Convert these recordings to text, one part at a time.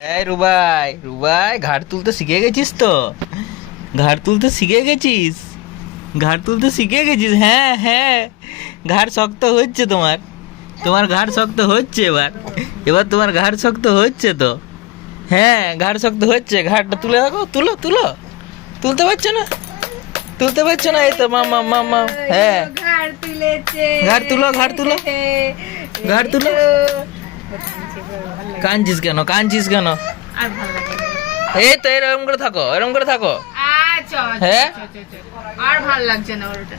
এই রুবাই রুবাই ঘাড় তুলতে শিখে গেছিস তো? ঘাড় তুলতে শিখে গেছিস? ঘাড় তুলতে শিখে গেছিস? হ্যাঁ হ্যাঁ, ঘাড় শক্ত হচ্ছে তোমার। তোমার ঘাড় শক্ত হচ্ছে এবার। এবার তোমার ঘাড় শক্ত হচ্ছে তো। হ্যাঁ, ঘাড় শক্ত হচ্ছে। ঘাড়টা তুলে রাখো, তুলো তুলো। তুলতে পারছো না? তুলতে পারছো না? এই তো মামা মামা। হ্যাঁ, ঘাড় তুলেছে। ঘাড় তুলো, ঘাড় তুলো, ঘাড় তুলো। কাঁদছিস কেন? কাঁদছিস কেন? আর ভালো লাগে না। এই তো এরকম করে থাকো, এরকম করে থাকো। আচ্ছা হ্যাঁ? আর ভালো লাগছে না ওটা।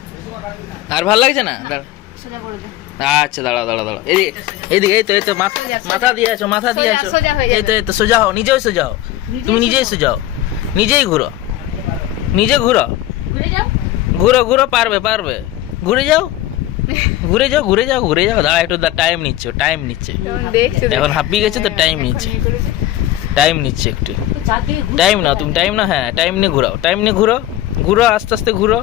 আর ভাল লাগছে না? সোজা করে দে। আচ্ছা, দাঁড়াও দাঁড়াও দাঁড়াও। এইদিকে এই তো এই তো মাথা মাথা দিয়ে আছো, মাথা দিয়ে আছো। সোজা হয়ে এই তো এই তো সোজা হও, নিজেই সোজা হও। তুমি নিজেই সোজা হও, নিজেই ঘুরো, নিজে ঘুরো, ঘুরে যাও। ঘুরো ঘুরো, পারবে পারবে। ঘুরে যাও, ঘুরে যাও, ঘুরে যাও, ঘুরে যাও। দাঁড়া, একটু টাইম নিচ্ছে, টাইম নিচ্ছে। দেখছো এখন হাঁপিয়ে গেছে তো টাইম নিচ্ছে, টাইম নিচ্ছে একটু। টাইম নাও, তুমি টাইম নাও। হ্যাঁ, টাইম নিয়ে ঘুরাও, টাইম নিয়ে ঘুরো, ঘুরো আস্তে আস্তে ঘুরো।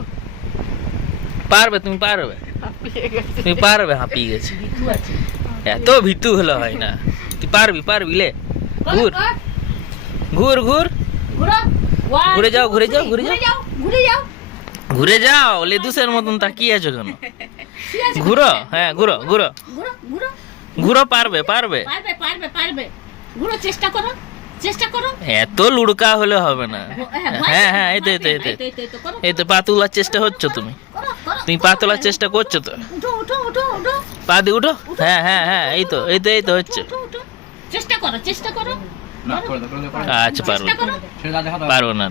পারবে, তুমি পারবে, তুমি পারবে। হাঁপিয়ে গেছে, এত ভীতু হলে হয় না। তুই পারবি, পারবি। লে ঘুর ঘুর ঘুর, ঘুরে যাও, ঘুরে যাও, ঘুরে যাও, ঘুরে যাও। ঘুরে যাও। লেদুসের মতন তাকিয়ে আছো কেন? ঘুরো, হ্যাঁ ঘুরো ঘুরো ঘুরো ঘুরো। ঘুরো, পারবে পারবে। পারবে পারবে পারবে। ঘুরো, চেষ্টা করো, চেষ্টা করো। এত লুড়কা হলে হবে না। হ্যাঁ হ্যাঁ, এই তো এই তো এই তো করো এই তো পা তোলার চেষ্টা হচ্ছে তুমি। করো করো। তুমি পা তোলার চেষ্টা করছো তো। উঠো উঠো উঠো উঠো পা দিয়ে উঠো। হ্যাঁ হ্যাঁ হ্যাঁ, এই তো এই তো এই তো হচ্ছে। উঠো উঠো। চেষ্টা করো, চেষ্টা করো। আচ্ছা, পারবো চেষ্টা করো। পারবো না।